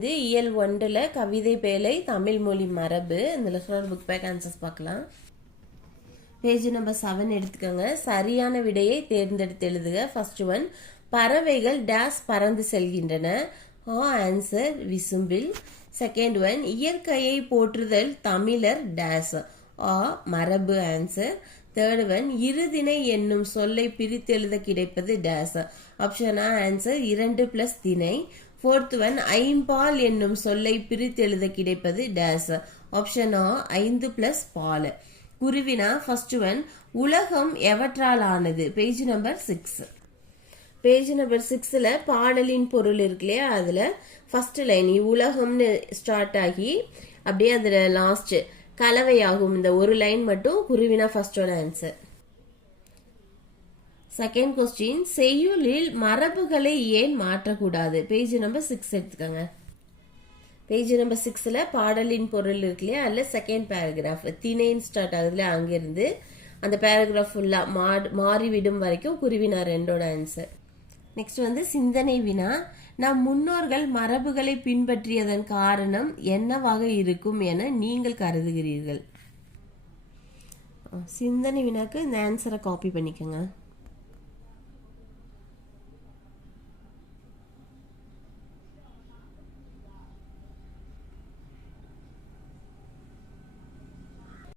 இது இயல் 1 கவிதை பேழை தமிழ் மொழி மரபு. இந்த புக் பேக் ஆன்சர்ஸ் பார்க்கலாம். பேஜ் நம்பர் 7 எடுத்துக்கோங்க. சரியான விடையை தேர்ந்தெடுத்து எழுதுக. ஃபர்ஸ்ட் ஒன், பறவைகள் டேஸ் பறந்து செல்கின்றன. ஆன்சர் விசும்பில். செகண்ட் ஒன், இயற்கையை போற்றுதல் தமிழர் டேஸ். மரபு ஆன்சர். தேர்ட் ஒன், இருதிணை என்னும் சொல்லை பிரித்து எழுத கிடைப்பது டேஸ். ஆப்ஷன் ஆன்சர் 2 + திணை. ஃபோர்த் ஒன், ஐம்பால் என்னும் சொல்லை பிரித்து எழுத கிடைப்பது டேஸ். ஆப்ஷன் 5 + பால். குருவினா ஃபர்ஸ்ட் ஒன், உலகம் எவற்றால் ஆனது. Page number 6. பேஜ் நம்பர் 6ல பாடலின் பொருள் இருக்கு இல்லையா, அதுல ஃபர்ஸ்ட் லைன் உலகம்னு ஸ்டார்ட் ஆகி அப்படியே அதுல லாஸ்ட் கலவையாகும். இந்த ஒரு லைன் மட்டும் குருவினா first one answer. Second question, செய்யுளில் மரபுகளை ஏன் மாற்றக்கூடாது. பேஜ் நம்பர் 6 எடுத்துக்கோங்க. பேஜ் நம்பர் 6ல பாடலின் பொருள் இருக்கு இல்லையா, அதுல செகண்ட் பேராகிராஃப் திணைன்னு ஸ்டார்ட் ஆகுதுல, அங்கிருந்து அந்த பேராகிராஃப் ஃபுல்லா மாறிவிடும் வரைக்கும் குருவினா 2 ஆன்சர். நெக்ஸ்ட் வந்து சிந்தனை வினா. நம் முன்னோர்கள் மரபுகளை பின்பற்றியதன் காரணம் என்னவாக இருக்கும் என நீங்கள் கருதுகிறீர்கள். சிந்தனை வினாக்கு இந்த ஆன்சரை காப்பி பண்ணிக்கோங்க.